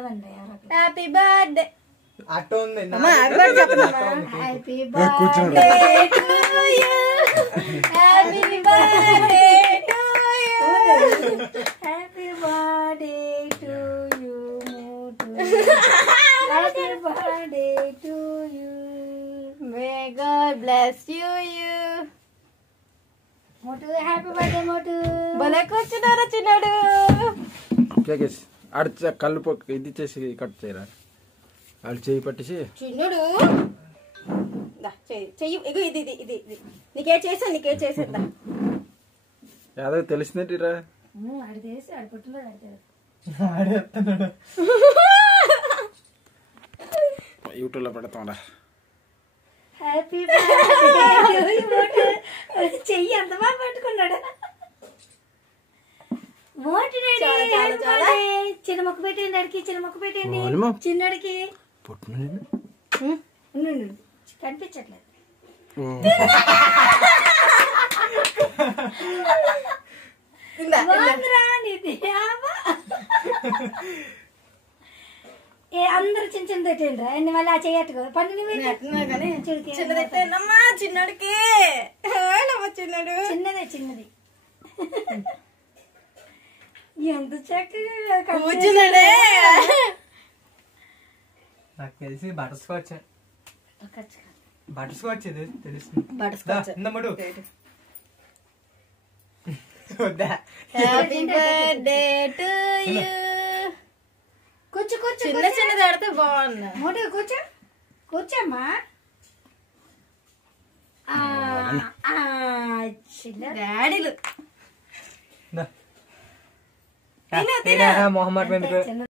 happy birthday అట్ట ఉంది happy birthday to you happy birthday to you happy birthday to you happy birthday to you may God bless you Motu happy birthday Motu భలే కూర్చున్నారా చిన్నాడు అడిచ కళ్ళు ఇది చేసి కట్ చేయరా వాళ్ళు చేయి పట్టేసి చిన్నుడు చెయ్యి ఇగో ఇది ఇది ఇది ఇది నీకే చేసేద్దా యాదవ్ తెలిసిందేంటిరా ఆడి చేసి ఆడి పుట్టులో ఆడతాడు యూట్యూబ్లో పెడతాంరా హ్యాపీ బర్త్డే చెయ్యి అంత బాగా పట్టుకున్నాడు చిన్న మొక్క పెట్టండి అడికి చిన్న మొక్క పెట్టండి చిన్నడికి కనిపించట్లేదు అందరు చిన్న చిన్న పెట్టండి అన్ని మళ్ళీ ఆ చేయట్టుకో చిన్నదమ్మా చిన్నడికి చిన్నడు చిన్నదే చిన్నది ఎంత చక్కగా కూర్చున్నాడే నాకు తెలిసి బటర్ స్కాచ్ తెలుస్తుంది హ్యాపీ బర్త్డే టు యు కూర్చో చిన్న చిన్నది ఆడితే బాగున్నా మోటి కూర్చోమ్మా చిన్న డాడీలు మొహమ్మద్